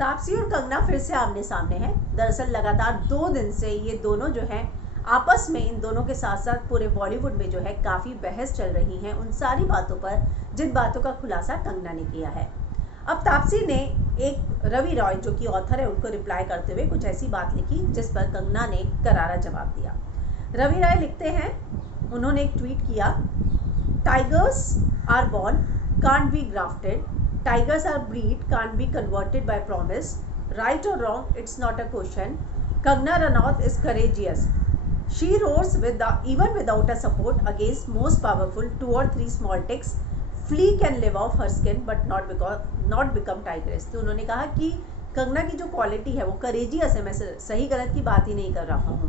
तापसी और कंगना फिर से आमने सामने हैं। दरअसल लगातार 2 दिन से ये दोनों जो हैं आपस में, इन दोनों के साथ साथ पूरे बॉलीवुड में जो है काफ़ी बहस चल रही है उन सारी बातों पर जिन बातों का खुलासा कंगना ने किया है। अब तापसी ने एक रवि रॉय जो कि ऑथर है उनको रिप्लाई करते हुए कुछ ऐसी बात लिखी जिस पर कंगना ने करारा जवाब दिया। रवि रॉय लिखते हैं, उन्होंने एक ट्वीट किया, tigers are born can't be grafted, tigers are breed can't be converted by promise, right or wrong it's not a question, Kangna Ranaut is courageous, she roars even without a support against most powerful 2 or 3 small ticks, flea can live off her skin but not become tigress। तो उन्होंने कहा कि कंगना की जो quality है वो courageous है। मैं सही गलत की बात ही नहीं कर रहा हूँ,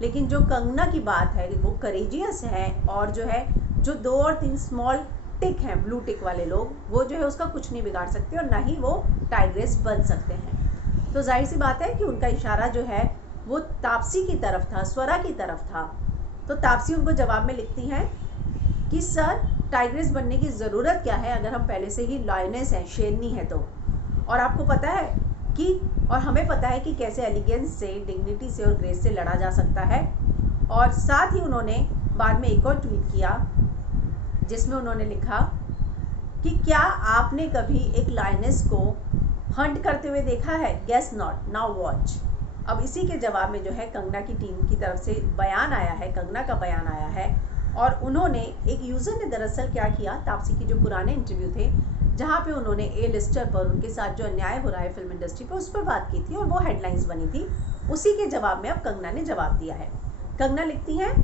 लेकिन जो कंगना की बात है वो करेजियस है, और जो है जो 2 और 3 स्मॉल टिक हैं, ब्लू टिक वाले लोग, वो जो है उसका कुछ नहीं बिगाड़ सकते और ना ही वो टाइग्रेस बन सकते हैं। तो जाहिर सी बात है कि उनका इशारा जो है वो तापसी की तरफ था, स्वरा की तरफ था। तो तापसी उनको जवाब में लिखती हैं कि सर टाइग्रेस बनने की ज़रूरत क्या है अगर हम पहले से ही लायनेस हैं, शेरनी है तो। और आपको पता है कि, और हमें पता है कि कैसे एलिगेंस से, डिग्निटी से और ग्रेस से लड़ा जा सकता है। और साथ ही उन्होंने बाद में एक और ट्वीट किया जिसमें उन्होंने लिखा कि क्या आपने कभी एक लायनेस को हंट करते हुए देखा है? Guess not, now watch. अब इसी के जवाब में जो है कंगना की टीम की तरफ से बयान आया है, कंगना का बयान आया है। और उन्होंने, एक यूज़र ने दरअसल क्या किया, तापसी के जो पुराने इंटरव्यू थे जहाँ पे उन्होंने ए लिस्टर पर, उनके साथ जो अन्याय हो रहा है फिल्म इंडस्ट्री पर, उस पर बात की थी और वो हेडलाइंस बनी थी। उसी के जवाब में अब कंगना ने जवाब दिया है। कंगना लिखती हैं,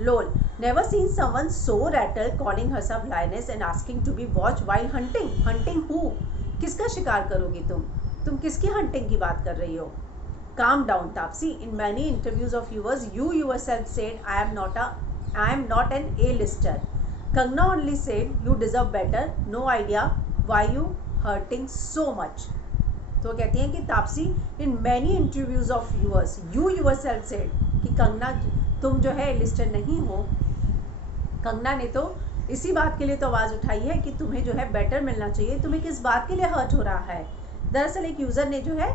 LOL, never seen someone so rattled calling herself lioness and asking to be watched while hunting. Hunting who? किसका शिकार करोगी तुम किसकी हंटिंग की बात कर रही हो? Calm down, Taapsee. In many interviews of yours, you yourself said I am not an A-lister. Kangna only said you deserve better. No idea why you hurting so much. तो कहती हैं कि Taapsee, in many interviews of yours, you yourself said कि कंगना तुम जो है Leicester नहीं हो। कंगना ने तो इसी बात के लिए तो आवाज़ उठाई है कि तुम्हें जो है बेटर मिलना चाहिए, तुम्हें किस बात के लिए हर्ट हो रहा है। दरअसल एक यूज़र ने जो है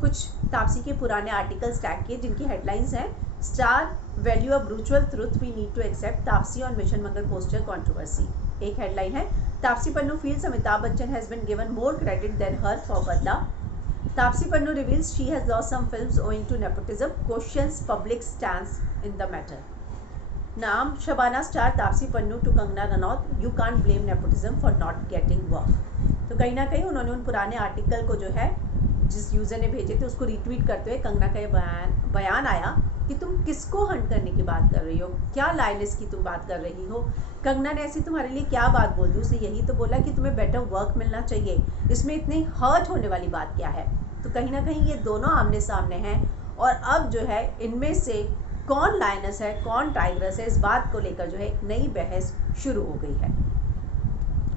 कुछ तापसी के पुराने आर्टिकल्स टैग किए जिनकी हेडलाइंस हैं, star value a brutal truth we need to accept, Taapsee on Mission Mangal poster controversy. एक हेडलाइन है, Taapsee Pannu feels Amitabh Bachchan has been given more credit than her for Badla, Taapsee Pannu reveals she has lost some films owing to nepotism, questions public stance in the matter. नाम Shabana star Taapsee Pannu to Kangana Ranaut, you can't blame nepotism for not getting work. तो कहीं ना कहीं उन्होंने उन पुराने article को जो है जिस यूज़र ने भेजे थे उसको रीट्वीट करते हुए कंगना का ये बयान आया कि तुम किसको हंट करने की बात कर रही हो, क्या लाइनेस की तुम बात कर रही हो, कंगना ने ऐसी तुम्हारे लिए क्या बात बोल दी, उसने यही तो बोला कि तुम्हें बेटर वर्क मिलना चाहिए, इसमें इतनी हर्ट होने वाली बात क्या है। तो कहीं ना कहीं ये दोनों आमने सामने हैं और अब जो है इनमें से कौन लायनस है कौन टाइग्रेस है, इस बात को लेकर जो है एक नई बहस शुरू हो गई है।